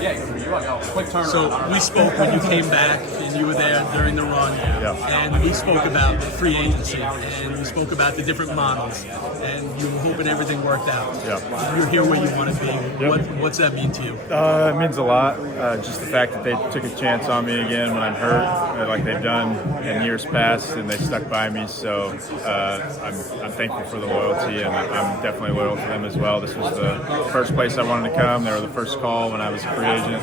So we spoke when you came back, and you were there during the run, and we spoke about free agency, and we spoke about the different models, and you were hoping everything worked out. You're here where you want to be. What's that mean to you? It means a lot. Just the fact that they took a chance on me again when I'm hurt, like they've done in years past, and they stuck by me. So I'm thankful for the loyalty, and I'm definitely loyal to them as well. This was the first place I wanted to come. They were the first call when I was a free agent.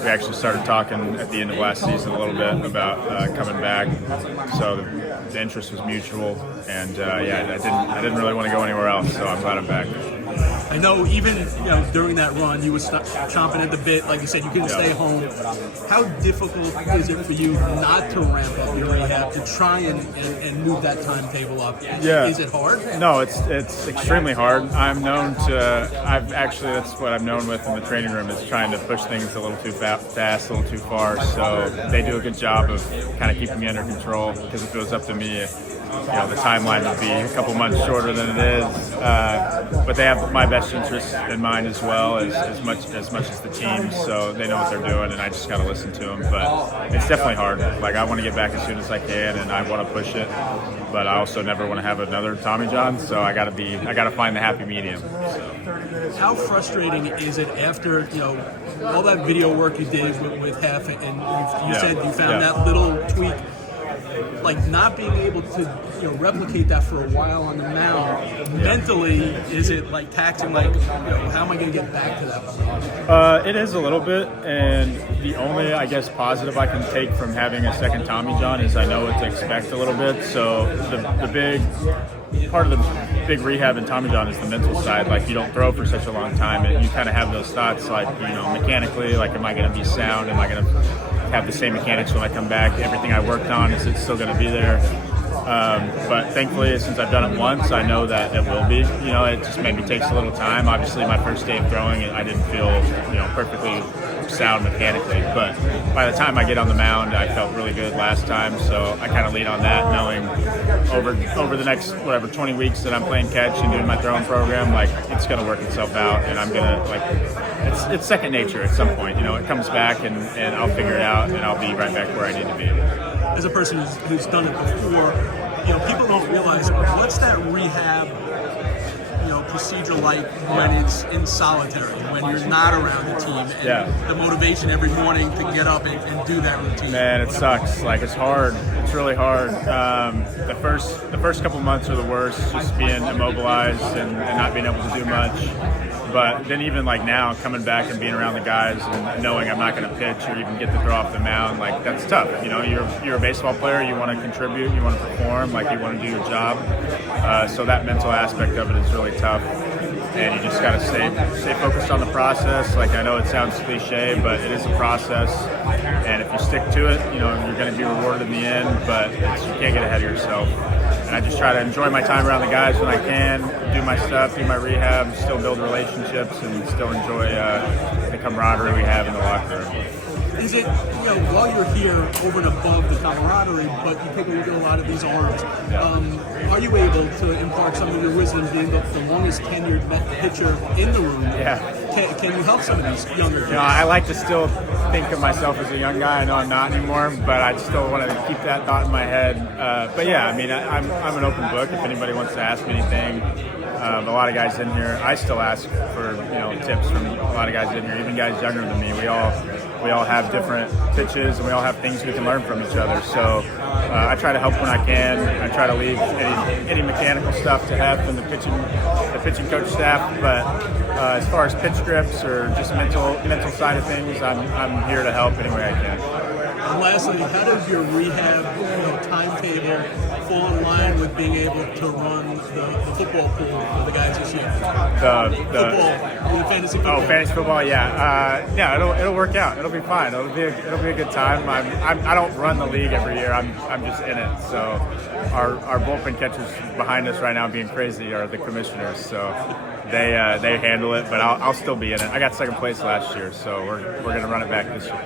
We actually started talking at the end of last season a little bit about coming back. So the interest was mutual, and I didn't really want to go anywhere else. So I'm glad I'm back. I know even during that run, you were chomping at the bit. Like you said, you couldn't stay home. How difficult is it for you not to ramp up your rehab, to try and move that timetable up? Is it hard? No, it's extremely hard. That's what I'm known with in the training room, is trying to push things a little too fast, a little too far. So they do a good job of kind of keeping me under control, because if it was up to me, the timeline would be a couple months shorter than it is. But they have my best interests in mind as well, as much as the team. So they know what they're doing, and I just got to listen to them. But it's definitely hard. Like, I want to get back as soon as I can, and I want to push it. But I also never want to have another Tommy John. So I got to find the happy medium. How frustrating is it after all that video work you did with Hef, and you said you found that little tweak? Like, not being able to replicate that for a while on the mound, mentally, is it like taxing? Like, how am I going to get back to that point? It is a little bit, and the only, I guess, positive I can take from having a second Tommy John is I know what to expect a little bit. So the big part of the big rehab in Tommy John is the mental side. Like, you don't throw for such a long time, and you kind of have those thoughts, like, mechanically, like, am I going to be sound? Am I going to have the same mechanics when I come back? Everything I worked on, is it still going to be there? But thankfully, since I've done it once, I know that it will be. It just maybe takes a little time. Obviously, my first day of throwing, I didn't feel perfectly sound mechanically, but by the time I get on the mound, I felt really good last time. So I kind of lean on that, knowing over the next 20 weeks that I'm playing catch and doing my throwing program, like, it's going to work itself out, and I'm gonna, like, it's second nature at some point. It comes back, and I'll figure it out, and I'll be right back where I need to be. As a person who's done it before, people don't realize what's that rehab procedure like when it's in solitary, when you're not around the team, and the motivation every morning to get up and do that routine. Man, it sucks. Like, it's hard. It's really hard. The first couple months are the worst, just being immobilized and not being able to do much. But then even like now, coming back and being around the guys and knowing I'm not going to pitch or even get to throw off the mound, like, that's tough. You're a baseball player. You want to contribute. You want to perform. Like, you want to do your job. So that mental aspect of it is really tough. And you just got to stay focused on the process. Like, I know it sounds cliche, but it is a process. And if you stick to it, you're going to be rewarded in the end. But you can't get ahead of yourself. And I just try to enjoy my time around the guys when I can, do my stuff, do my rehab, still build relationships, and still enjoy the camaraderie we have in the locker room. Is it, while you're here, over and above the camaraderie, but you take a look at a lot of these arms, are you able to impart some of your wisdom, being the longest tenured pitcher in the room? Can you help some of these younger kids? I like to still think of myself as a young guy. I know I'm not anymore, but I still want to keep that thought in my head. But yeah, I mean, I'm an open book. If anybody wants to ask me anything, a lot of guys in here, I still ask for tips from a lot of guys in here, even guys younger than me. We all have different pitches, and we all have things we can learn from each other. So I try to help when I can. I try to leave any mechanical stuff to have from the pitching coach staff. But as far as pitch grips or just mental side of things, I'm here to help any way I can. And lastly, how does your rehab timetable fall in line with being able to run the football pool for the guys this year? The fantasy football. Oh, fantasy football, yeah. It'll work out. It'll be fine. It'll be a good time. I don't run the league every year. I'm just in it. So our bullpen catchers behind us right now being crazy are the commissioners. So they handle it, but I'll still be in it. I got second place last year, so we're gonna run it back this year.